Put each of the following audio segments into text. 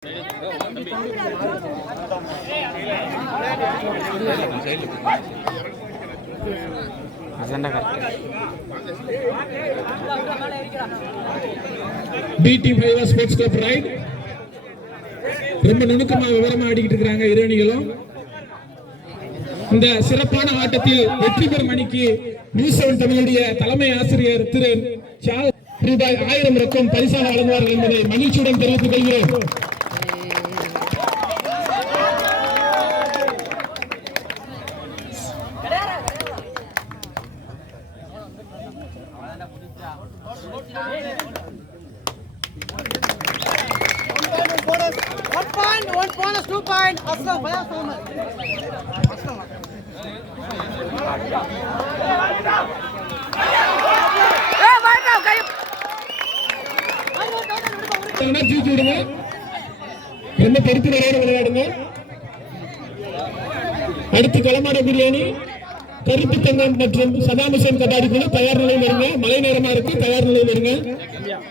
BT Five Sports Club Ride ரொம்ப நுணுக்கமா விவரமா ஆடிக்கிட்டு இருக்காங்க இரு அணிகளும். இந்த சிறப்பான ஆட்டத்தில் வெற்றி பெறும் அணிக்கு நியூஸ் 7 தமிழுடைய தலைமை ஆசிரியர் திரு ரூபாய் 1000 ரொக்கம் பரிசாக வழங்குவார்கள் என்பதை மகிழ்ச்சியுடன் தெரிவித்துக் கொள்கிறேன். One bonus, 2 point. Aslam, fire Thomas. விளையாடுங்க. அடுத்து களமாடக்கூடிய அணி கருப்பு தங்கம் மற்றும் சதாம் ஹுசேன் கபாடி குழு தயார் நிலையில் இருங்க. மழை நேரமா இருக்கு, தயார் நிலையில் இருங்க.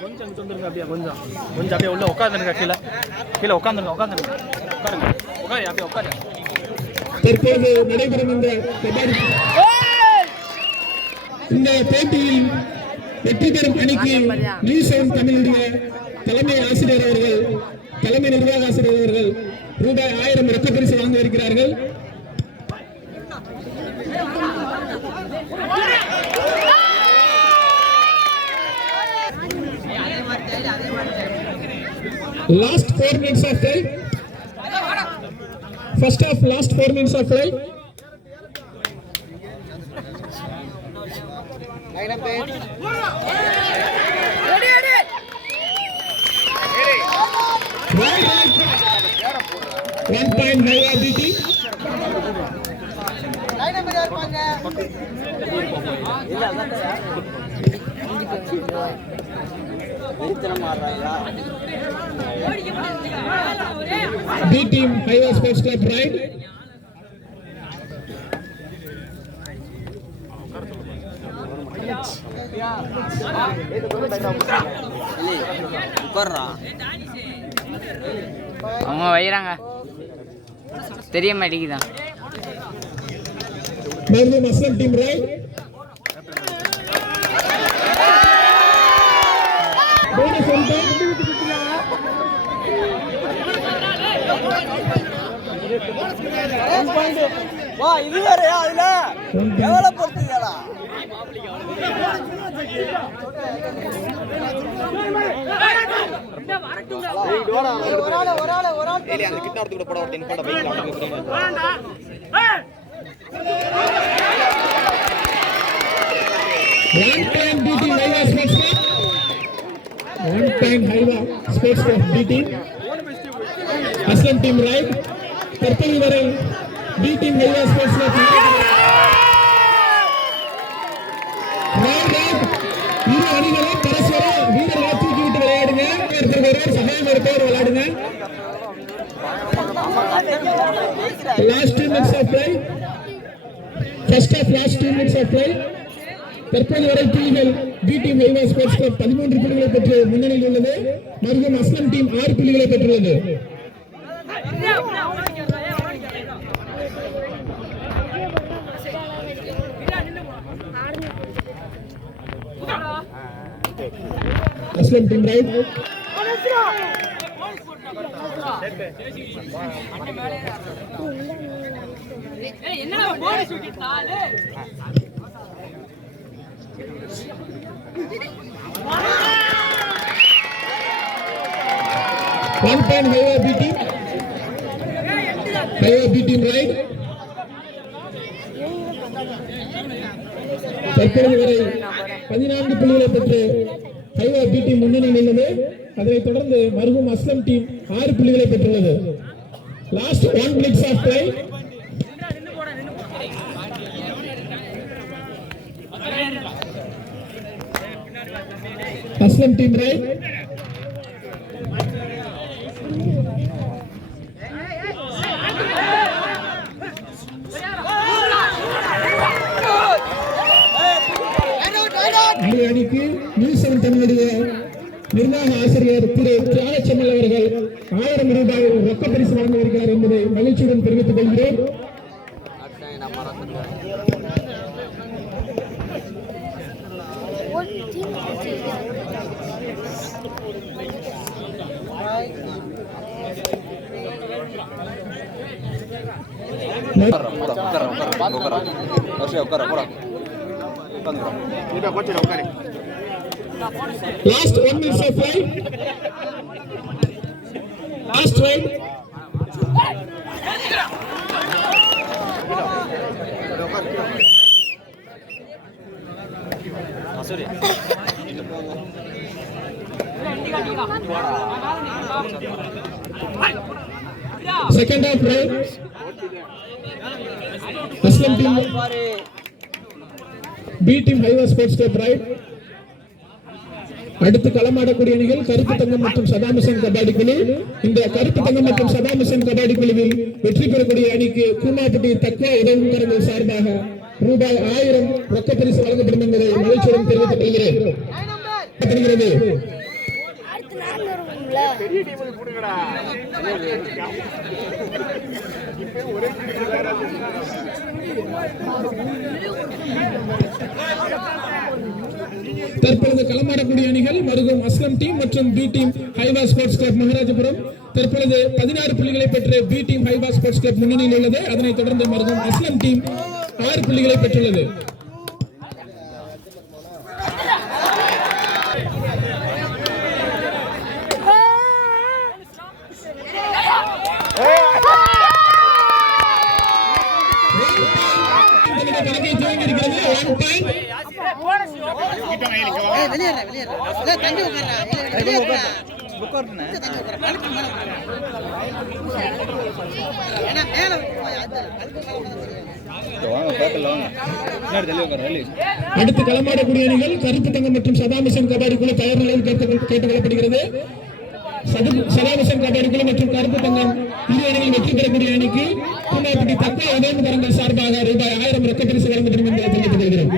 கொஞ்சம் அப்படியே உள்ள உட்காந்துருங்க. கீழே உட்காந்துருங்க. உட்காருங்க. தற்போது நடைபெறும் இந்த போட்டியில் வெற்றி பெறும் அணிக்கு நியூஸ் 7 தமிழுடைய தலைமை ஆசிரியர் அவர்கள், தலைமை நிர்வாக ஆசிரியர் அவர்கள் ரூபாய் 1000 ரொக்க பரிசு வாங்க இருக்கிறார்கள். Last 4 minutes of play. First half, last 4 minutes of play. Right. 1 point Naya BT. B team Five Sports Club Ride. அவங்க வைறாங்க தெரிய மாட்டேங்குதான். Muslim team ride. Bonus on வா இது வேறயா அதுல எவ்வளவு பொறுத்துடா. ஏலி அந்த கிட்ட எடுத்து கூட போட ஒரு 10 பண்ண பைக்ல One time BT Haiva Sports Club. One time Haiva Sports Club BT. Aslam team ride. தற்போது வரை B team Haiva Sports Club. இரு அணிகளும் பரஸ்பர வீரர்களை தூக்கி விட்டு விளையாடுங்க. ஒருத்தர் சகாயம் ஒருத்தர் விளையாடுங்க. Last 2 minutes of play. First half, last 2 minutes of play. தற்போது வரை புள்ளிகள் B team Haiva Sports Club 13 புள்ளிகளை பெற்று முன்னணியில் உள்ளது. மறுபடியும் அஸ்லம் டீம் 6 புள்ளிகளை பெற்றுள்ளது. Aslam team right. One point Haiva B team. Haiva B team right. தற்போது வரை 14 புள்ளிகளை பெற்று Haiva B team முன்னணியில் உள்ளது. அதனைத் தொடர்ந்து மருகும் அஸ்லம் டீம் 6 புள்ளிகளை பெற்றுள்ளது. Last 1 minutes of play. Aslam team right. அணிக்கு நியூஸ் 7 தமிழுடைய நிர்வாக ஆசிரியர் திரு தியாகச்செம்மல் அவர்கள் 1000 ரூபாய் ரூபாய் ரொக்க பரிசு வழங்க இருக்கிறார் என்பதை மகிழ்ச்சியுடன் தெரிவித்துக் கொள்கிறேன். Last 1 minute of play. Last ride. Second half ride. Aslam team, B team Highway Sports Club ride. அடுத்து களமாடக்கூடிய அணிகள் கருப்பு தங்கம் மற்றும் சதாமிசன் கபாடி குழு. இந்த கருப்பு தங்கம் மற்றும் சதாமிசன் கபாடி குழுவில் வெற்றி பெறக்கூடிய அணிக்கு கூமாப்பட்டி தக்குவா உதவிக்கரங்கள் சார்பாக ரூபாய் 1000 ரொக்க பரிசு வழங்கப்படும் என்பதை மகிழ்ச்சியுடன் தெரிவித்துக் கொள்கிறேன். தற்பொழுது களமாடக்கூடிய அணிகள் மருகும் அஸ்லம் டீம் மற்றும் B team Haiva sports club Maharajapuram. தற்பொழுது 16 புள்ளிகளை பெற்று B team Haiva sports club முன்னணியில் உள்ளது. அதனைத் தொடர்ந்து மருகும் அஸ்லம் டீம் 6 புள்ளிகளை பெற்றுள்ளது. அடுத்து களமாடக்கூடிய அணிகள் கருப்பு தங்கம் மற்றும் சதாமிசன் கபாடி குழு தயார் நிலையில் கேட்டுக்கொள்ளப்படுகிறது. சதாமிசன் கபாடி குழு மற்றும் கருப்பு தங்கம் இரு அணிகள் வெற்றி பெறக்கூடிய அணிக்கு கூமாப்பட்டி தக்குவா உதவிக்கரங்கள் சார்பாக ரூபாய் 1000 ரொக்க பரிசு வழங்கப்படும் என்பதை தெரிவித்துக் கொள்கிறேன்.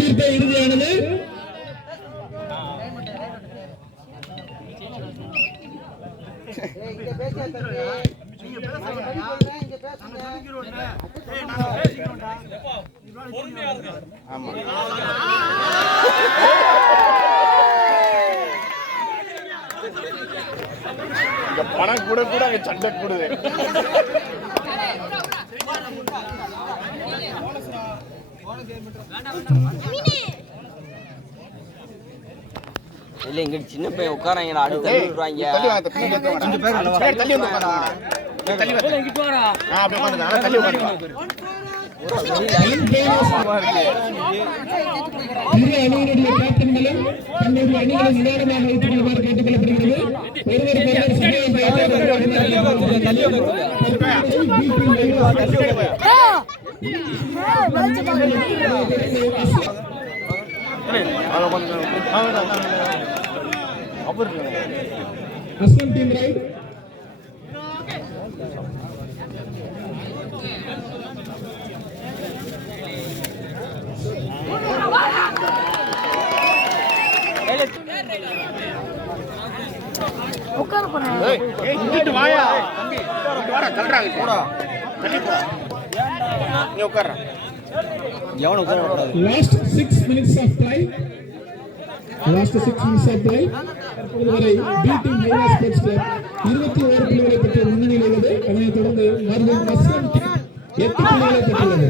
தீர்ப்பை இறுதியானது. பணம் கூட கூட அங்க சண்டை கூடுது. இல்ல இங்க சின்ன பையன் உட்காராங்க, அடுத்து தள்ளி விடுவாங்க. இரு அணியினுடைய கேப்டன்களும் தன்னுடைய அணிகளை நிதானமாக வைத்துக் கொள்ளுமாறு கேட்டுக் கொள்ளப்படுகிறது. Aslam team right. இங்கிட்டு வாயா தம்பி, வாடா தள்ளுறாங்க போடா, தள்ளி போடா, நீ உட்கார்ற. எவன உட்கார கூடாது. Last 6 minutes of play. தற்போது வரை B team Haiva sports club 21 புள்ளிகளை பெற்று முன்னணியில் உள்ளது. அதனைத் தொடர்ந்து மருகும் அஸ்லம் டீம் 8 புள்ளிகளை பெற்றுள்ளது.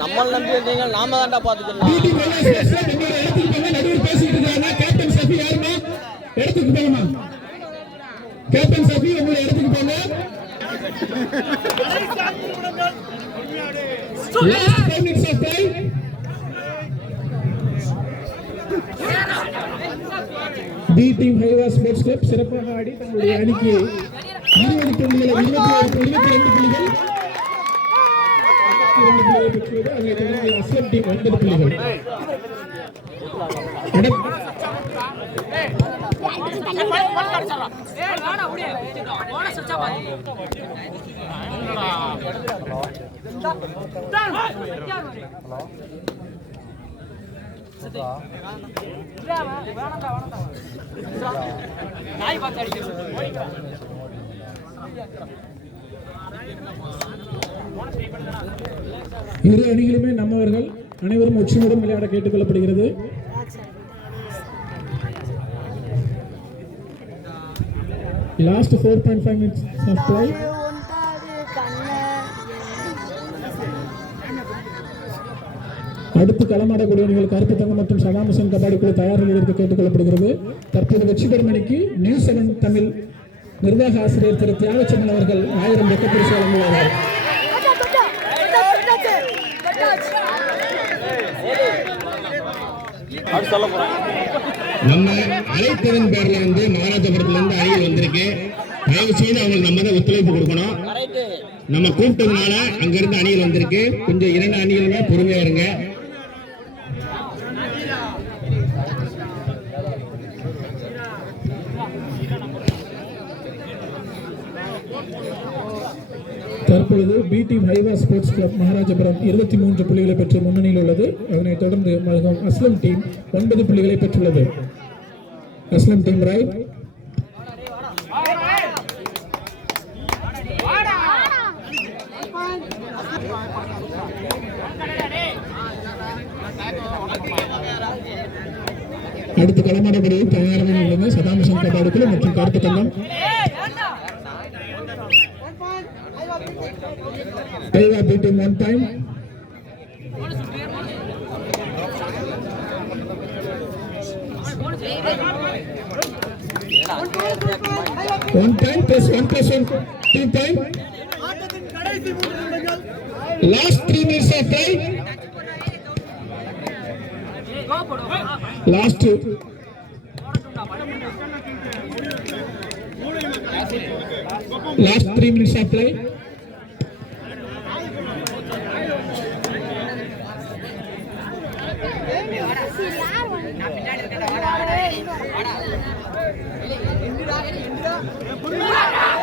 நம்ம நம்பி வந்தீங்க, நாம தான்டா பாத்துக்கலாம். கேப்டன் சஃபி யாருமா இடத்துக்கு போகமா? கேப்டன் சஃபி உங்களை இடத்துக்கு போங்க. Last 5 minutes of play. B team Haiva sports club சிறப்பாக ஆடி தங்களுடைய அணிக்கு 20 புள்ளிகளை 22 புள்ளிகள் பெற்றுள்ளது. அதனைத் தொடர்ந்து அஸ்லம் டீம் 9 புள்ளிகள். இரு அணிகளுமே நம்மவர்கள் அனைவரும் ஒற்றுமையுடன் விளையாட கேட்டுக் கொள்ளப்படுகிறது. Last 4.5 minutes of play. அடுத்து களமாடக்கூடிய அணிகள் கருப்பு தங்கம் மற்றும் சதாம் ஹுசேன் கபாடி குழு தயார் நிலையில் கேட்டுக் கொள்ளப்படுகிறது. தற்போது வெற்றி பெறும் அணிக்கு நியூஸ் 7 தமிழ் நிர்வாக ஆசிரியர் திரு தியாகச்சந்திரன் அவர்கள் 1000 ரொக்க பரிசு வழங்குவார்கள். நம்ம அழைத்ததன் பேர்ல மகாராஜபுரத்துல இருந்து அணிகள் வந்திருக்கு. தயவு செய்து அவங்களுக்கு நம்ம தான் ஒத்துழைப்பு கொடுக்கணும். நம்ம கூப்பிட்டதுனால அங்க இருந்து அணிகள் வந்திருக்கு. கொஞ்சம் 2 அணிகளுமே பொறுமையா இருங்க. தற்பொழுது B team Haiva sports club Maharajapuram 23 புள்ளிகளை பெற்று முன்னணியில் உள்ளது. அதனைத் தொடர்ந்து அஸ்லம் டீம் 9 புள்ளிகளை பெற்றுள்ளது. Aslam team right. அடுத்து களமாடக்கூடிய தயாராக உள்ளது சதாம் ஹுசேன் கபாடி குழு மற்றும் கருப்பு தங்கம். Haiva B team 1 point. One point plus 1 2 point. Last 3 minutes of play. Last 3 minutes of play.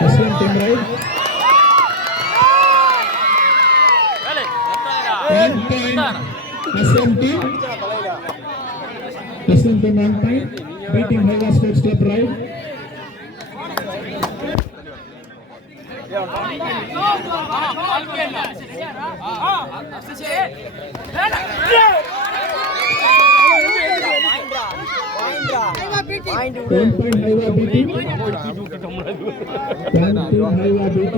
Aslam team right. 1 point. Aslam team 1 point. B team Haiva Sports Club right. Point Haiva B team. 1 team Haiva B team.